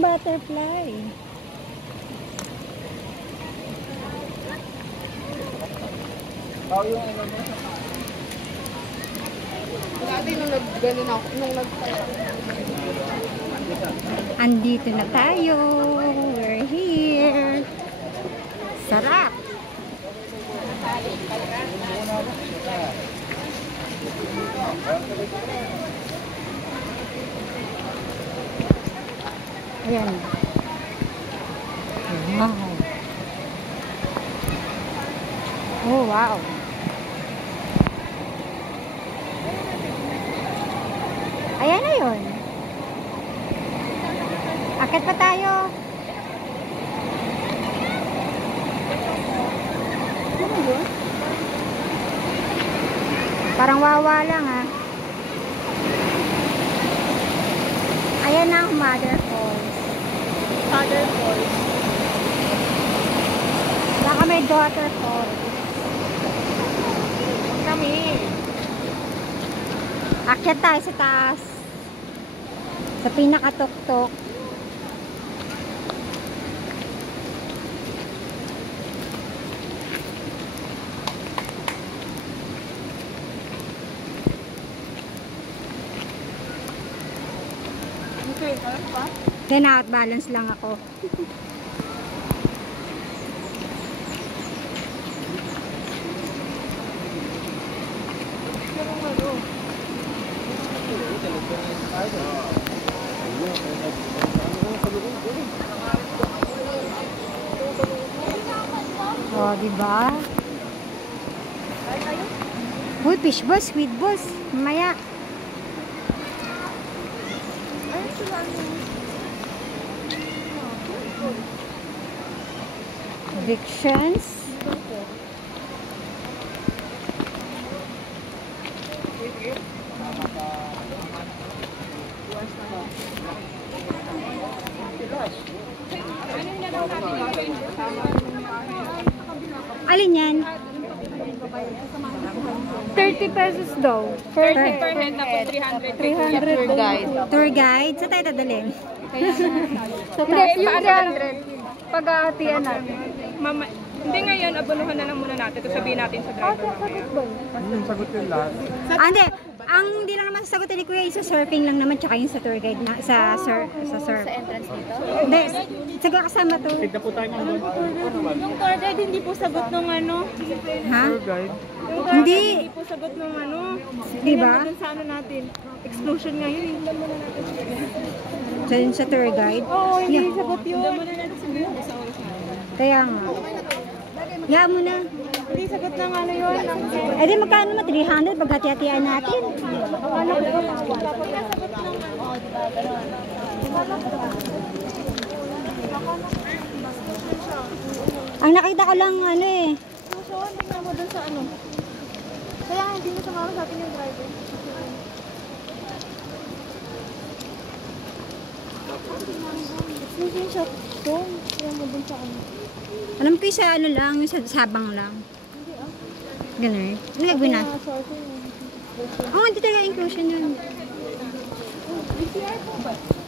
yung butterfly. Yung ano mo. Dati nung nag-ganon ako, Andito na tayo. We're here. Sarap. Ayan. Wow. Oh, wow. Ayan na yun. Akit pa tayo. Ano yun? Parang wawa lang ha. Ayan na ang Mother Falls. Father Falls. Baka may Daughter Falls. Kami. Akyat tayo sa taas. Sa pinakatuktok. Okay, ano pa? Then out balance lang ako. Oh, diba? Uy, fish balls, squid balls. Mamaya. Evictions. Alin yan? 30 pesos daw. 30 per head na po, 300. 300 tour guide. Tour guide? Sa tayo dadalhin? Hindi, yung 300. Pag-aatian natin. Hindi ngayon, abonuhan na lang muna natin. Ito sabihin natin sa driver. Yung sagot yung lahat. Hindi. Ang hindi lang naman sasagutin ni Kuya, yung sa surfing lang naman, tsaka yung sa tour guide na, sa surf. Sa entrance dito? Hindi, sagot kasama to. Tigda po tayo mga Yung tour guide, hindi po sagot nung ano. Ha? guide. Yung tour Hindi. guide, hindi po sagot nung ano. Diba? Dun sa ano natin. Explosion nga yun. Sa tour guide? Oo, hindi Yeah. sagot yun. Hindi muna natin sabihin. Kaya nga. Ya mo na. Hindi sagot ng ano yun. Eh di magkano mo? 300 pag hati-hatian natin. Ano ko ba? Kapag nasagot ng ano. Oo, diba? Ang nakita ko lang ano eh. So, tingnan mo dun sa ano. Kaya hindi mo sumama sa atin yung driver. Excuse me, shop to. Tingnan mo dun sa ano. Alam ko yung sa ano lang, yung sa sabang lang. Hindi ah. Ganun. Ano gagawin natin? Sorry. Oh, hindi talaga inclusion yun. BCR po ba?